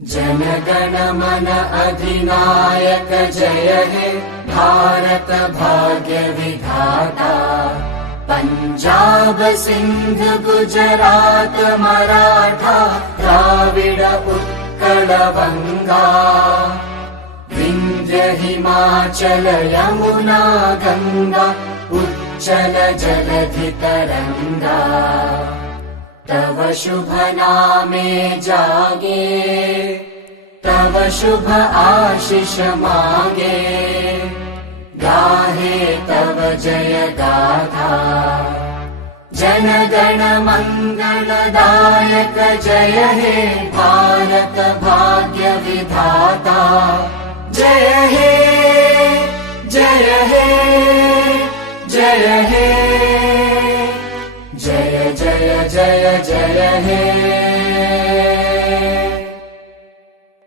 जनगण मन अधिनायक जय हे भारत भाग्य विधाता। पंजाब सिंध गुजरात मराठा द्राविड उत्कल बंगा। विंध्य हिमाचल यमुना गंगा उच्चल जलधि तरंगा। तव शुभ नामे जागे तव शुभ आशीष मागे। गाहे तव जय गाथा जनगण मंगलदायक जय हे भारत भाग्य